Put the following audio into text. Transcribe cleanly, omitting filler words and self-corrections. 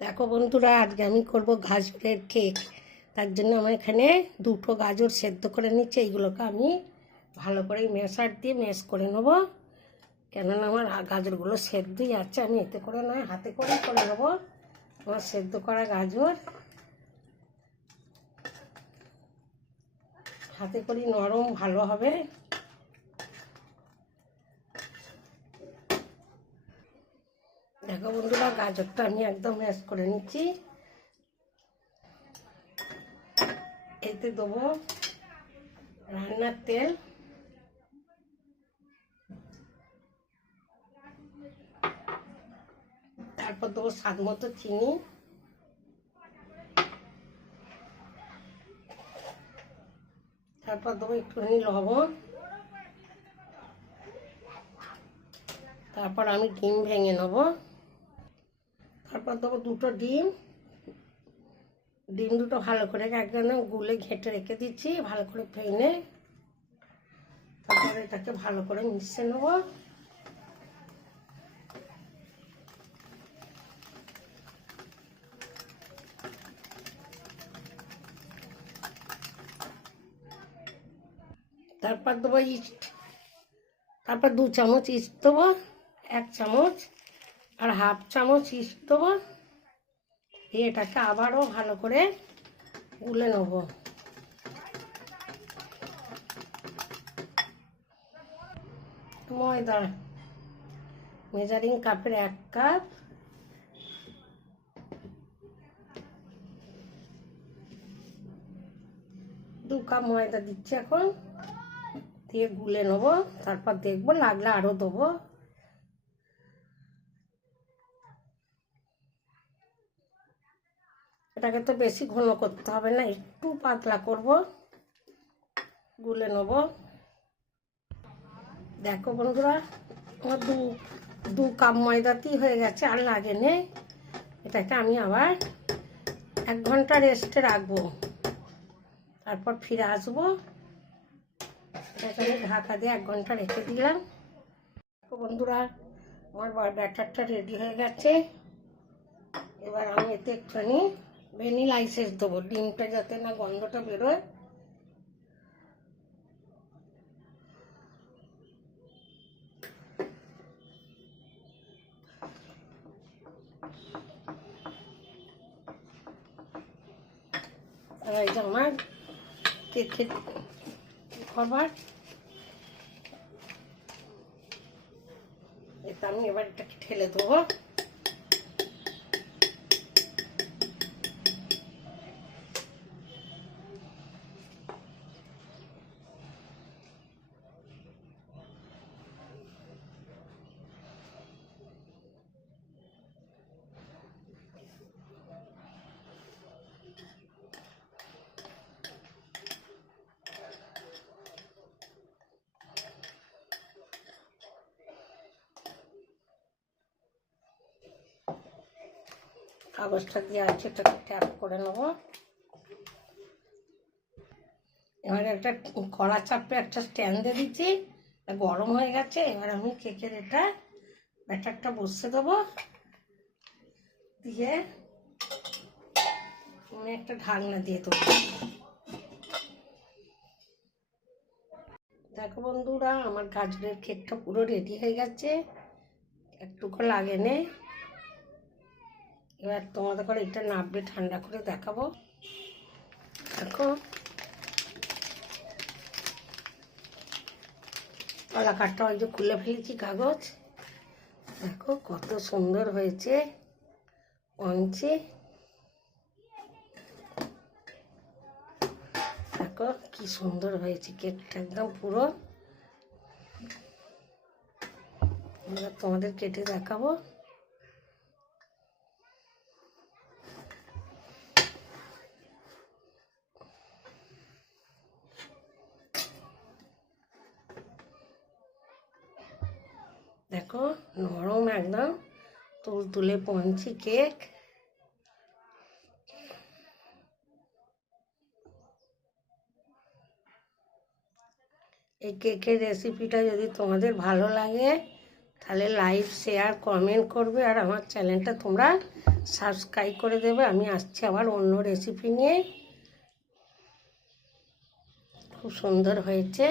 দেখো বন্ধুরা, আজকে আমি করব গাজরের কেক। তার জন্য আমার এখানে দুটো গাজর সেদ্ধ করে নিচ্ছে। এইগুলোকে আমি ভালো করে ম্যাশার দিয়ে ম্যাশ করে নেব, কেননা আমার গাজরগুলো সেদ্ধই আছে। আমি এতে করে নয়, হাতে করেই করে নেবো। আমার সেদ্ধ করা গাজর হাতে করি নরম ভালো হবে। দেখো বন্ধুরা, গাজরটা আমি একদম ম্যাশ করে নিচ্ছি। এতে দেবো রান্নার তেল, তারপর দেবো স্বাদ মতো চিনি, তারপর দেবো একটুখানি লবণ, তারপর আমি ডিম ভেঙে নেব, তারপর দেবো দুটো ডিম দুটো ভালো করে একদম গুলে ঘেঁটে রেখে দিচ্ছি, ভালো করে ভেঙে। তারপর এটাকে ভালো করে মিশিয়ে নেব। তারপর দেবো ইস্ট, তারপর 2 চামচ ইস্ট দেবো, 1 চামচ আর হাফ চামচ ইস্ট দেবো। দিয়ে এটাকে আবারও ভালো করে গুলে নেব। ময়দা মেজারিং কাপের 1 কাপ, দু কাপ ময়দা দিচ্ছি এখন। দিয়ে গুলে নেব, তারপর দেখবো লাগলে আরও দেবো। এটাকে তো বেশি ঘন করতে হবে না, একটু পাতলা করব, গুলে নেব। দেখো বন্ধুরা, আমার দু কাপ ময়দাতেই হয়ে গেছে, আর লাগে নেই। এটাকে আমি আবার 1 ঘন্টা রেস্টে রাখবো, তারপর ফিরে আসবো। এটাকে আমি ঢাকা দিয়ে 1 ঘন্টা রেখে দিলাম। দেখো বন্ধুরা, আমার ব্যাটারটা রেডি হয়ে গেছে। এবার আমি এতে একটুখানি ভ্যানিলা এসেন্স দেবো, ডিমটা যাতে না গন্ধটা বেরোয়। আর এই যে আমার কেকের খাবার, এটা আমি এবার এটাকে ঠেলে দেবো। কাগজটা দিয়ে আছে, এটাকে ট্যাপ করে নেবো। এবার একটা কড়া চাপে একটা স্ট্যান্ড দিয়ে দিচ্ছি, গরম হয়ে গেছে। এবার আমি কেকের ব্যাটারটা বসিয়ে দেবো, দিয়ে আমি একটা ঢাকনা দিয়ে দেবো। দেখো বন্ধুরা, আমার গাজরের কেকটা পুরো রেডি হয়ে গেছে, একটুকু লাগে নে। এবার তোমাদের করে এটা নাববে, ঠান্ডা করে দেখাবো। দেখো কলাকারটা ওই যে খুলে ফেলেছি কাগজ, দেখো কত সুন্দর হয়েছে পঞ্চে। দেখো কি সুন্দর হয়েছে কেকটা, একদম পুরো। তোমাদের কেটে দেখাবো। দেখো নরম একদম তুলতুলে পঞ্চি কেক। এই কেকের রেসিপিটা যদি তোমাদের ভালো লাগে, তাহলে লাইক শেয়ার কমেন্ট করবে আর আমার চ্যানেলটা তোমরা সাবস্ক্রাইব করে দেবে। আমি আসছি আবার অন্য রেসিপি নিয়ে। খুব সুন্দর হয়েছে।